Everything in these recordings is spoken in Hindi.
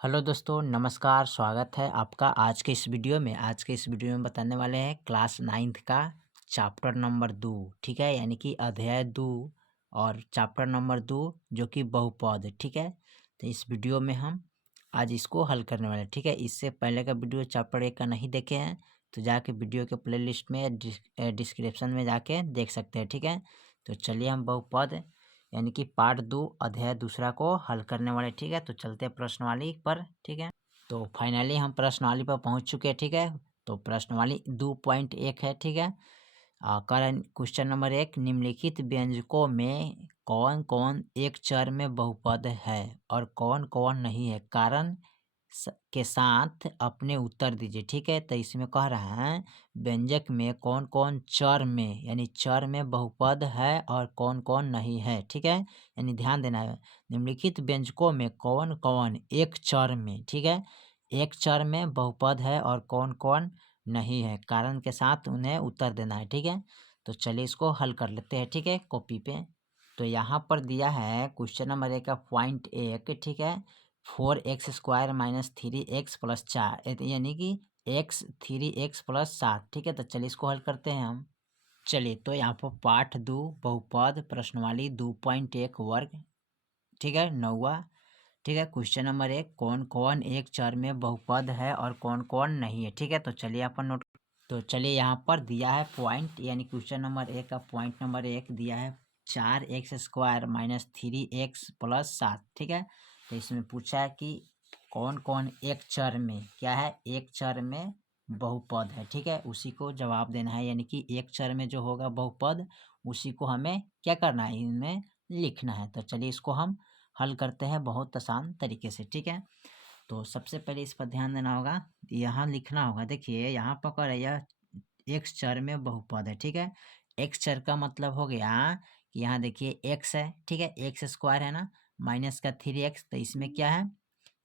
हेलो दोस्तों, नमस्कार। स्वागत है आपका आज के इस वीडियो में बताने वाले हैं क्लास 9th का चैप्टर नंबर 2। ठीक है, यानी कि अध्याय 2 और चैप्टर नंबर 2 जो कि बहुपद। ठीक है, तो इस वीडियो में हम आज इसको हल करने वाले हैं। ठीक है, इससे पहले का वीडियो चैप्टर 1 का नहीं देखे हैं तो जाके वीडियो के प्लेलिस्ट में डिस्क्रिप्शन में जाके देख सकते हैं। ठीक है, तो चलिए हम बहुपद यानी कि पार्ट 2 अध्याय दूसरा को हल करने वाले। ठीक है, तो चलते हैं प्रश्नावली पर। ठीक है, तो फाइनली हम प्रश्नावली पर पहुंच चुके हैं। ठीक है, तो प्रश्नावली 2.1 है। ठीक है, कारण क्वेश्चन नंबर 1, निम्नलिखित व्यंजकों में कौन कौन एक चर में बहुपद है और कौन कौन नहीं है, कारण के साथ अपने उत्तर दीजिए। ठीक है, तो इसमें कह रहा है व्यंजक में कौन कौन चर में यानी चर में बहुपद है और कौन कौन नहीं है। ठीक है, यानी ध्यान देना है, निम्नलिखित व्यंजकों में कौन कौन एक चर में, ठीक है, एक चर में बहुपद है और कौन कौन नहीं है, कारण के साथ उन्हें उत्तर देना है। ठीक है, तो चलिए इसको हल कर लेते हैं। ठीक है, कॉपी पे तो यहाँ पर दिया है क्वेश्चन नंबर 1 का पॉइंट 1। ठीक है, 4x² माइनस 3x प्लस 4 यानी कि x 3x प्लस 7। ठीक है, तो चलिए इसको हल करते हैं हम। चलिए, तो यहाँ पर पाठ 2 बहुपद प्रश्नवाली 2.1 वर्ग। ठीक है, 9वां। ठीक है, क्वेश्चन नंबर 1, कौन कौन एक चर में बहुपद है और कौन कौन नहीं है। ठीक है, तो चलिए अपन नोट। तो चलिए यहाँ पर दिया है पॉइंट यानी क्वेश्चन नंबर 1 का पॉइंट नंबर 1 दिया है 4x² माइनस 3x प्लस 7। ठीक है, तो इसमें पूछा है कि कौन कौन एक चर में क्या है, एक चर में बहुपद है। ठीक है, उसी को जवाब देना है, यानी कि एक चर में जो होगा बहुपद उसी को हमें क्या करना है, इनमें लिखना है। तो चलिए इसको हम हल करते हैं बहुत आसान तरीके से। ठीक है, तो सबसे पहले इस पर ध्यान देना होगा, यहाँ लिखना होगा। देखिए यहाँ पकड़ है, यह एक्स चर में बहुपद है। ठीक है, एक्स चर का मतलब हो गया कि यहाँ देखिए एक्स है। ठीक है, x² है ना, माइनस का 3x, तो इसमें क्या है,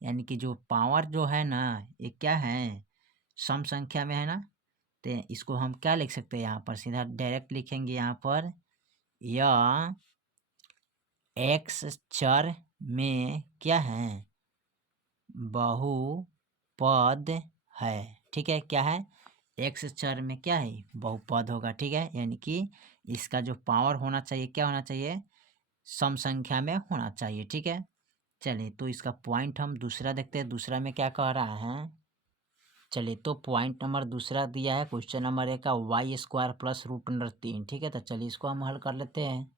यानी कि जो पावर जो है ना ये क्या है, सम संख्या में है ना, तो इसको हम क्या लिख सकते हैं, यहाँ पर सीधा डायरेक्ट लिखेंगे। यहाँ पर यह एक्स चर में क्या है, बहुपद है। ठीक है, क्या है, एक्स चर में क्या है, बहुपद होगा। ठीक है, यानी कि इसका जो पावर होना चाहिए क्या होना चाहिए, सम संख्या में होना चाहिए। ठीक है, चलिए तो इसका पॉइंट हम दूसरा देखते हैं, दूसरा में क्या कह रहा है। चलिए, तो पॉइंट नंबर दूसरा दिया है क्वेश्चन नंबर 1 का y² प्लस √3। ठीक है, तो चलिए इसको हम हल कर लेते हैं।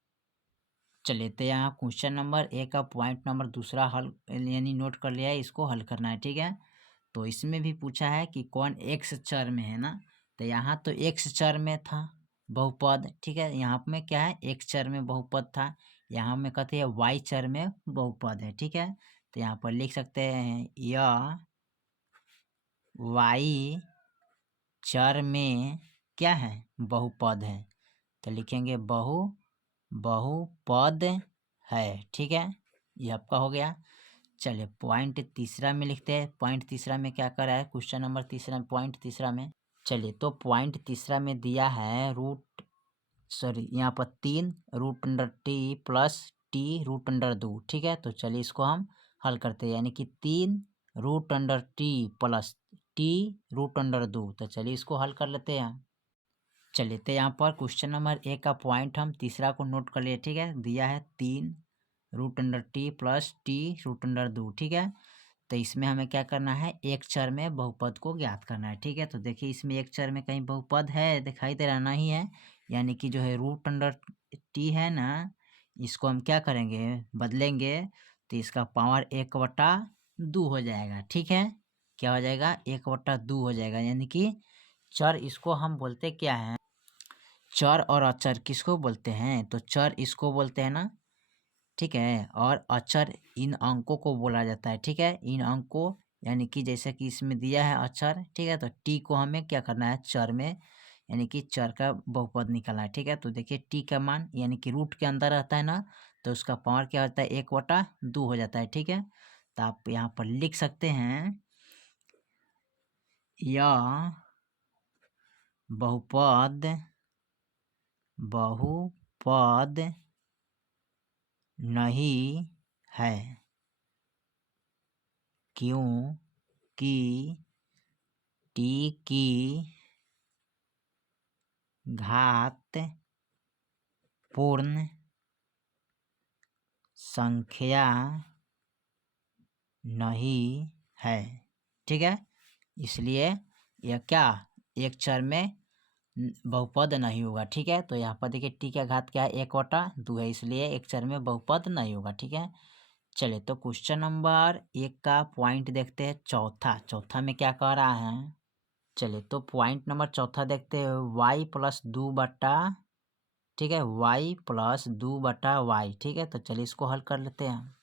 चलिए, तो यहाँ क्वेश्चन नंबर 1 का पॉइंट नंबर दूसरा हल यानी नोट कर लिया है, इसको हल करना है। ठीक है, तो इसमें भी पूछा है कि कौन एक्स चर में है ना, तो यहाँ तो एक्स चर में था बहुपद। ठीक है, यहाँ में क्या है, एक्स चर में बहुपद था, यहाँ में कहते हैं वाई चर में बहुपद है। ठीक है, तो यहाँ पर लिख सकते हैं यह वाई चर में क्या है, बहुपद है, तो लिखेंगे बहुपद है। ठीक है, ये आपका हो गया। चलिए पॉइंट तीसरा में लिखते हैं, पॉइंट तीसरा में क्या कर रहा है, क्वेश्चन नंबर तीसरा पॉइंट तीसरा में। चलिए, तो पॉइंट तीसरा में दिया है यहाँ पर 3√t प्लस t√2। ठीक है, तो चलिए इसको हम हल करते हैं, यानी कि 3√t प्लस t√2। तो चलिए इसको हल कर लेते हैं। चलिए, तो यहाँ पर क्वेश्चन नंबर 1 का पॉइंट हम तीसरा को नोट कर लिए। ठीक है, दिया है 3√t प्लस t√2। ठीक है, तो इसमें हमें क्या करना है, एक चर में बहुपद को ज्ञात करना है। ठीक है, तो देखिए इसमें एक चर में कहीं बहुपद है दिखाई दे रहा नहीं है, यानी कि जो है √t है ना, इसको हम क्या करेंगे, बदलेंगे, तो इसका पावर 1/2 हो जाएगा। ठीक है, क्या हो जाएगा, 1/2 हो जाएगा, यानी कि चर इसको हम बोलते क्या है, चर और अचर किसको बोलते हैं, तो चर इसको बोलते हैं ना। ठीक है, और अचर इन अंकों को बोला जाता है। ठीक है, इन अंकों यानी कि जैसे कि इसमें दिया है अचर। ठीक है, तो टी को हमें क्या करना है, चर में यानी कि चर का बहुपद निकालना है। ठीक है, तो देखिए टी का मान यानी कि रूट के अंदर रहता है ना, तो उसका पावर क्या होता है, 1/2 हो जाता है। ठीक है, तो आप यहाँ पर लिख सकते हैं यह बहुपद नहीं है। क्योंकि टी की घात पूर्ण संख्या नहीं है। ठीक है, इसलिए यह क्या एक चर में बहुपद नहीं होगा। ठीक है, तो यहाँ पर देखिए टी का घात क्या है 1/2 है, इसलिए एक चर में बहुपद नहीं होगा। ठीक है, चलिए तो क्वेश्चन नंबर 1 का पॉइंट देखते हैं। चौथा में क्या कह रहा है, चलिए तो पॉइंट नंबर चौथा देखते हैं। y + 2/, ठीक है, y + 2/y। ठीक है, तो चलिए इसको हल कर लेते हैं।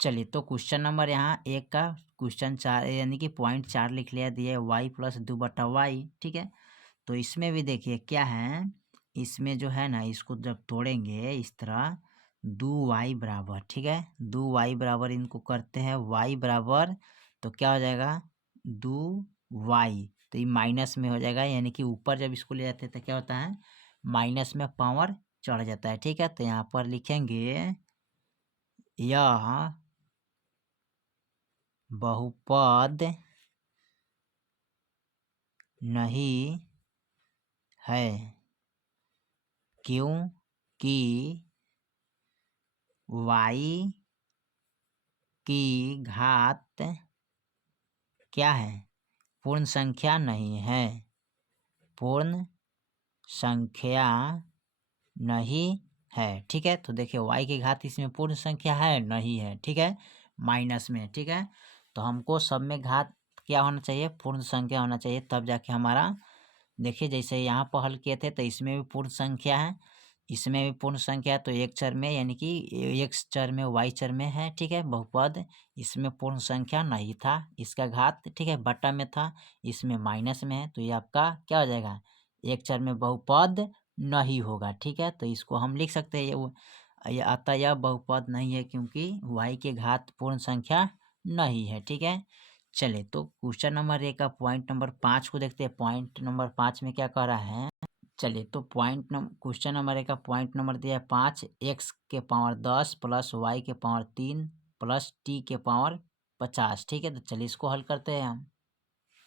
चलिए तो क्वेश्चन नंबर यहाँ 1 का क्वेश्चन 4 यानी कि पॉइंट 4 लिख लिया दिया y + 2/y। ठीक है, तो इसमें भी देखिए क्या है, इसमें जो है ना इसको जब तोड़ेंगे इस तरह 2y बराबर, ठीक है, 2y बराबर इनको करते हैं y बराबर, तो क्या हो जाएगा 2y, तो ये माइनस में हो जाएगा, यानी कि ऊपर जब इसको ले जाते हैं तो क्या होता है माइनस में पावर चढ़ जाता है। ठीक है, तो यहाँ पर लिखेंगे यह बहुपद नहीं है क्योंकि y की घात क्या है पूर्ण संख्या नहीं है, पूर्ण संख्या नहीं है। ठीक है, तो देखिए y की घात इसमें पूर्ण संख्या है नहीं है, ठीक है, माइनस में। ठीक है, तो हमको सब में घात क्या होना चाहिए पूर्ण संख्या होना चाहिए, तब जाके हमारा देखिए जैसे यहाँ पर हल किए थे तो इसमें भी पूर्ण संख्या है, इसमें भी पूर्ण संख्या, तो एक चर में यानी कि x चर में y चर में है। ठीक है, बहुपद इसमें पूर्ण संख्या नहीं था, इसका घात ठीक है बटा में था, इसमें माइनस में है, तो ये आपका क्या हो जाएगा एक चर में बहुपद नहीं होगा। ठीक है, तो इसको हम लिख सकते हैं ये अतः यह बहुपद नहीं है क्योंकि y के घात पूर्ण संख्या नहीं है। ठीक है, चले तो क्वेश्चन नंबर 1 का पॉइंट नंबर 5 को देखते हैं। पॉइंट नंबर 5 में क्या कह रहा है, चलिए तो क्वेश्चन नंबर 1 का पॉइंट नंबर दिया है 5, x के पावर 10 + y के पावर 3 + t के पावर 50। ठीक है, तो चलिए इसको हल करते हैं हम।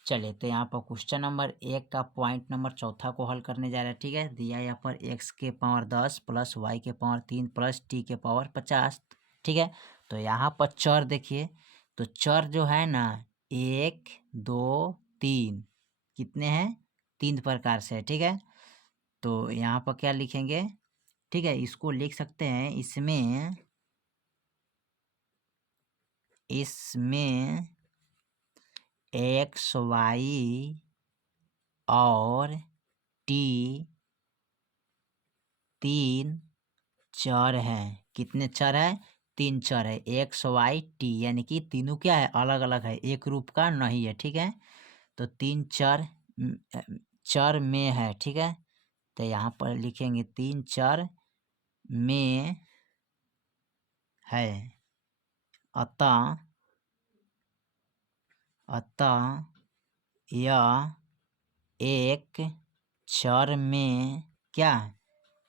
चलिए तो यहाँ पर क्वेश्चन नंबर 1 का पॉइंट नंबर चौथा को हल करने जा रहा है। ठीक है, दिया यहाँ पर x के पावर 10 + y के पावर 3 + t के पावर 50। ठीक है, तो यहाँ पर चर देखिए, तो चर जो है ना 1 2 3 कितने हैं 3 प्रकार से। ठीक है, तो यहाँ पर क्या लिखेंगे, ठीक है, इसको लिख सकते हैं इसमें x y और t 3 चर हैं। कितने चर है 3 चर है x y t, यानी कि तीनों क्या है अलग अलग है, एक रूप का नहीं है। ठीक है, तो 3 चर में है। ठीक है, तो यहाँ पर लिखेंगे 3 चर में है, अतः यह एक चर में क्या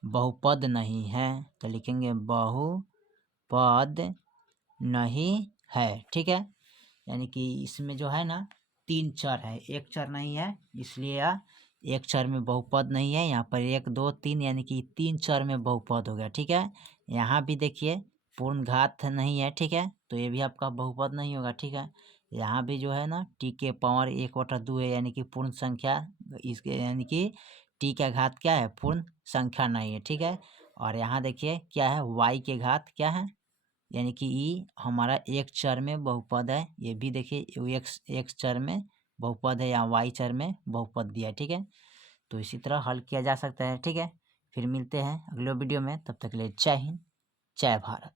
बहुपद नहीं है, तो लिखेंगे बहुपद नहीं है। ठीक है, यानी कि इसमें जो है ना 3 चर है, एक चर नहीं है, इसलिए यह एक चर में बहुपद नहीं है। यहाँ पर 1 2 3 यानी कि 3 चर में बहुपद हो गया। ठीक है, यहाँ भी देखिए पूर्ण घात नहीं है। ठीक है, तो ये भी आपका बहुपद नहीं होगा। ठीक है, यहाँ भी जो है ना t के पावर 1/2 है, यानी कि पूर्ण संख्या, इसके यानी कि t का घात क्या है पूर्ण संख्या नहीं है। ठीक है, और यहाँ देखिए क्या है y के घात क्या है, यानी कि ई हमारा एक चर में बहुपद है। ये भी देखिए एक चर में बहुपद है या y चर में बहुपद दिया है। ठीक है, तो इसी तरह हल किया जा सकता है। ठीक है, फिर मिलते हैं अगले वीडियो में, तब तक के लिए जय हिंद जय भारत।